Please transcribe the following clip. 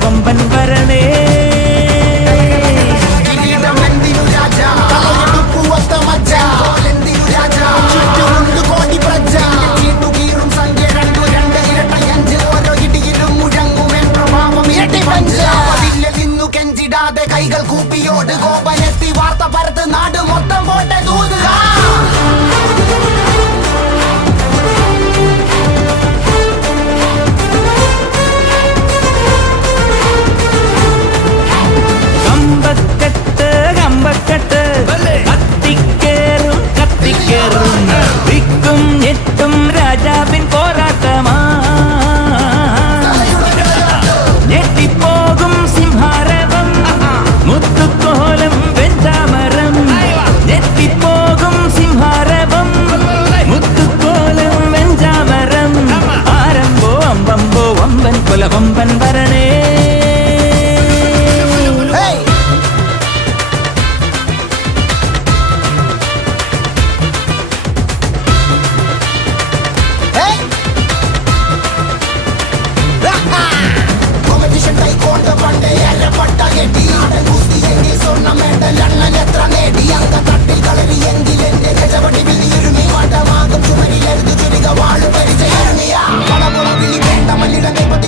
കൊമ്പൻ വരണേ കൈകൾ കൂപ്പിയോട് കോപനെത്തി വാർത്ത പരത്ത് നാട് മൊത്തം പോട്ടെ തൂതുക കമ്പക്കെട്ട് കമ്പക്കെട്ട് കത്തിക്കേറും കത്തിക്കേറും വിക്കും ഞെട്ടും രാജാവിൻ പോരാട്ടമാ ഞെട്ടിപ്പോകും സിംഹാരവം മുത്തുക്കോലം വെഞ്ചാമരം ഞെട്ടിപ്പോകും സിംഹാരവം മുത്തുക്കോലം വെഞ്ചാമരം ആരംഭോ അമ്പമ്പോ വമ്പൻ കൊല വമ്പൻ വരണേ കൊണ്ട് പണ്ടേ അരപ്പട്ട കെട്ടി സ്വർണ്ണം മെഡൽ അണ്ണൻ എത്ര നേടി അങ്ക